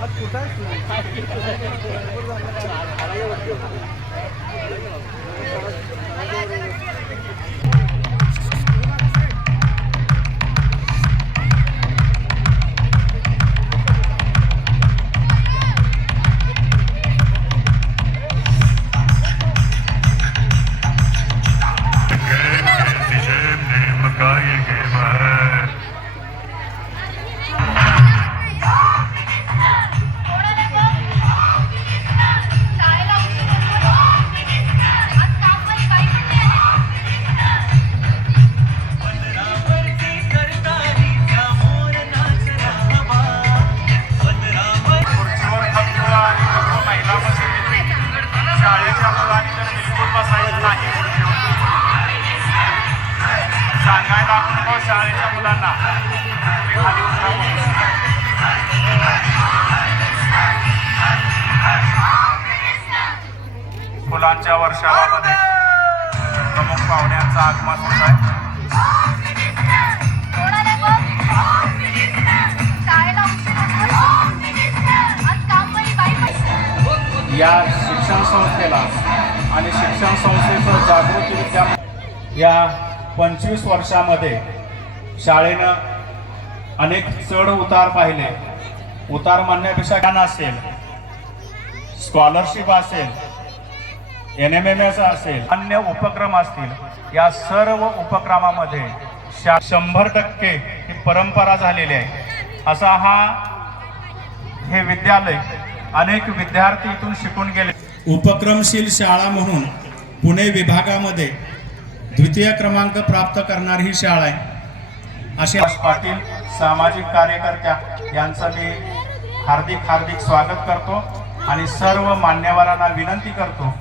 खुर्चीवर शाळेच्या मुलांनी तर बिलकुल बसायचं नाही. सांगायला नको हो शाळेच्या मुलांना. तुम्ही खाली फुलांच्या वर्षावामध्ये प्रमुख पाहुण्यांचा आगमन होत आहे. या शिक्षण संस्थेला आणि शिक्षण संस्थेचं जागृती विद्या या पंचवीस वर्षामध्ये शाळेनं अनेक चढ उतार पाहिले. उतार म्हणण्यापेक्षा ज्ञान असेल स्कॉलरशिप असेल एन एम एम एस असेल अन्य उपक्रम असतील या सर्व उपक्रमामध्ये शा शंभर टक्के ही परंपरा झालेली आहे. असा हा हे विद्यालय अनेक विद्यार्थी इथून शिकून गेले. उपक्रमशील शाळा म्हणून पुणे विभागामध्ये द्वितीय क्रमांक प्राप्त करणारी ही शाळा आहे. असे पाटील सामाजिक कार्यकर्त्या यांचं मी हार्दिक हार्दिक स्वागत करतो आणि सर्व मान्यवरांना विनंती करतो.